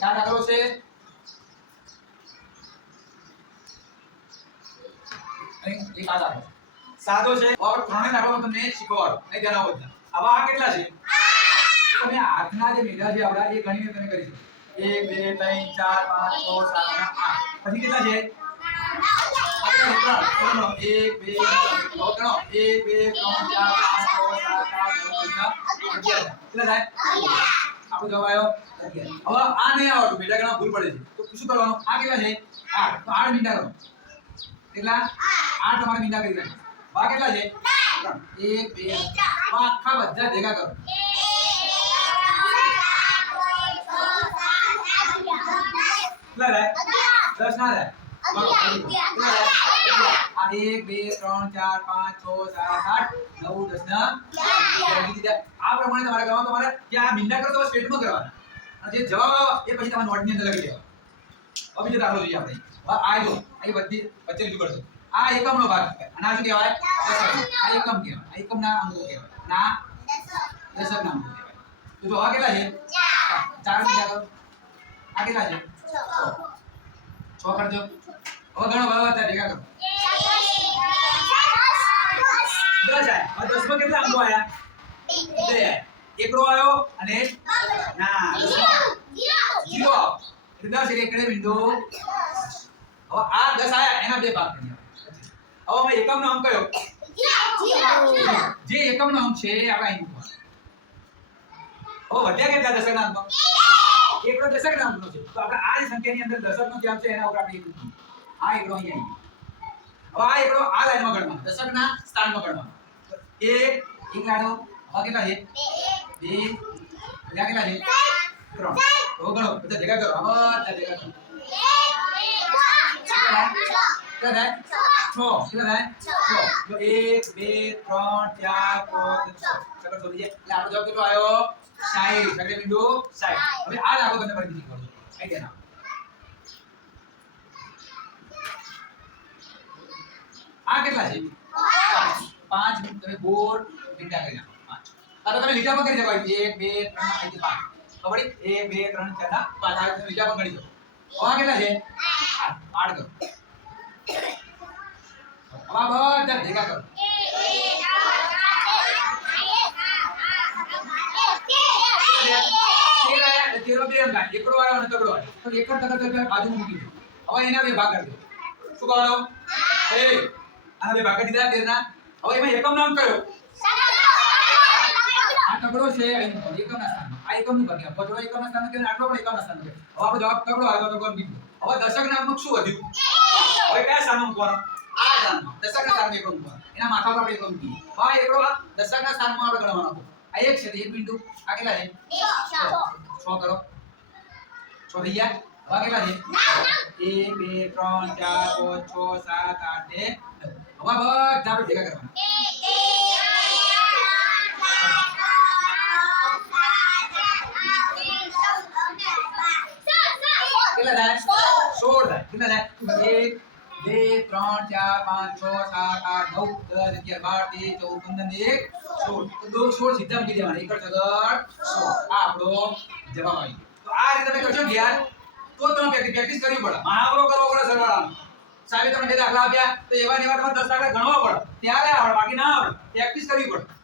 આ દાખલો છે અહીં એક આ દાખલો સાદો છે હવે ત્રણે દાખલો તમને શીખવાડો અહીં ધ્યાન આપો બધા. હવે આ કેટલા છે તમે હાથના જે મેળા છે આપણા એ ગણીને તમે કરી શકો એક બે ત્રણ ચાર પાંચ છ સાત આઠ આઠ પછી કેટલા છે આપણે ત્રણ ત્રણ એક બે ત્રણ હવે ગણો એક બે ત્રણ ચાર પાંચ છ સાત આઠ નવ દસ અગિયાર કેટલા થાય આપણો જવાબ આવ્યો અગિયાર હવે આ નહીં આવડતું બેટા ગણવા ભૂલ પડે છે તો શું કરવાનું આ કેટલા છે આઠ તો આઠ મીંડા કરો કેટલા આઠ તમારે મીંડા કરી નાખો આ કેટલા છે ત્રણ. એક બે હવે આખા બધા ભેગા કરો કેટલા થાય દસ ના થાય બોલો, કેટલા થાય? આ એક બે ત્રણ ચાર પાંચ છ સાત આઠ નવ દસ ના અગિયાર કીધા. આ પ્રમાણે તમારે કરવાનું તમારે જે આ ભીંડા કરો તમારે સ્ટેટમાં કરવાના. અને જે જવાબ આવે એ પછી તમારે નોટની અંદર લખી દેવાનો. હવે બીજો દાખલો જોઈએ આપણે. હવે આ જો આ બધી વચ્ચે લીધું કરશો આ એકમનો ભાગ અને આ શું કહેવાય? આ એકમ કહેવાય. આ એકમના અંગો કહેવાય. ના દશકના અંગો કહેવાય. તો જો આ કેટલા છે? ચાર. બીજા કરો. આ કેટલા છે? છ. કરજો. હવે ઘણો ભાવ હતા ભેગા કરો. દસ. આયા હવે દસમાં કેટલા અંગો આયા? એકડો આવ્યો અને ના. જીરો. એટલે દસ એટલે એકડે બિંદુ હવે આ દસ આયા, એના બે ભાગ કરી હવે અમે એકમનો અંક કયો? જે એકમનો અંક છે, આપણા મૂકવાનો. હવે વધ્યા કેટલા દશકના અંકો? એકડો દશકના અંકનો છે. તો આપણે આ સંખ્યાની અંદર દશકનો જે અંક છે, એના ઉપર આપણે એકડો આ એકડો અહીં આવી હવે આ એકડો આ લાઈનમાં ગણવાનો. દશકના સ્થાનમાં ગણવાનો. એક એક લાડો હવે કેટલા છે બે બીજા કેટલા છે ત્રણ તો ગણો બધા ભેગા કરો હવે બધા ભેગા કરો કેટલા થાય છ કેટલા થાય છ તો એક બે ત્રણ ચાર પાંચ છ સગળ શોધી જાય એટલે આપણો જવાબ કેટલો આવ્યો સાઈઠ સગડે બિંદુ સાઈઠ હવે આ દાખલો તમને ફરીથી શીખવાડું આઈ ગયા આ કેટલા છે પાંચ પાંચ મિનિટ તમે ગોળ મીંડા કરી નાખો પાંચ આ તમે લીટા પણ કરી શકો. એક, બે, ત્રણ અહીંથી પાંચ. ખબર પડી? એક, બે, ત્રણ, ચાર ના પાંચ. આ તમે લીટા પણ કરી શકો. કેટલા છે? આઠ. આઠ કરો. હવે આ બધા ભેગા કરો. તેર બે એકડો આવ્યો અને તગડો આવ્યો તો એક તગડ બાજુ મૂકી દો. હવે એના બે ભાગ કરી દો શું કરવાનો એ, આના ભાગ કરી દીધા તેરના હવે એમાં એકમ નામ કયો? તગડો છે અહીં એકમના સ્થાનમાં આ એકમનું ભાગ કહેવાય. પચડો એકમના સ્થાનમાં કહેવાય, આટલો પણ એકમના સ્થાનમાં. હવે આપણો જવાબ તગડો આવ્યો તો તગડો કીધું હવે દશક નામનું શું વધ્યું? હવે કયા સ્થાનમાં મૂકવાનો? આ સ્થાનમાં. દશકના સ્થાનમાં એકમ મૂકવાનો એના માથા પર એકમ મૂકીએ હા એકડો આ દશકના સ્થાનમાં આપણે ગણવાનો આ એક છે એક બિંદુ આ કેટલા છે? છ. કરો. છ થઈ ગયા? બે ત્રણ ચાર પાંચ છ સાત આઠ. હવે બધા પાંચ, છ, સાત, આઠ, નવ, દસ બાર, તેર એક દો સોળ સીધા મૂકી એક સોળ. આ આપણો જવાબ તો આ રીતે તમે કરશો ધ્યાન તો તમે પ્રેક્ટિસ કરવી પડે. મહાવરો કરવો પડે સરવાળાનો. સાહેબ તમે બે દાખલા આપ્યા, તો એવા ને એવા દસ દાખલા ગણવા પડે. ત્યારે આવડે, બાકી ના આવડે. પ્રેક્ટિસ કરવી પડે.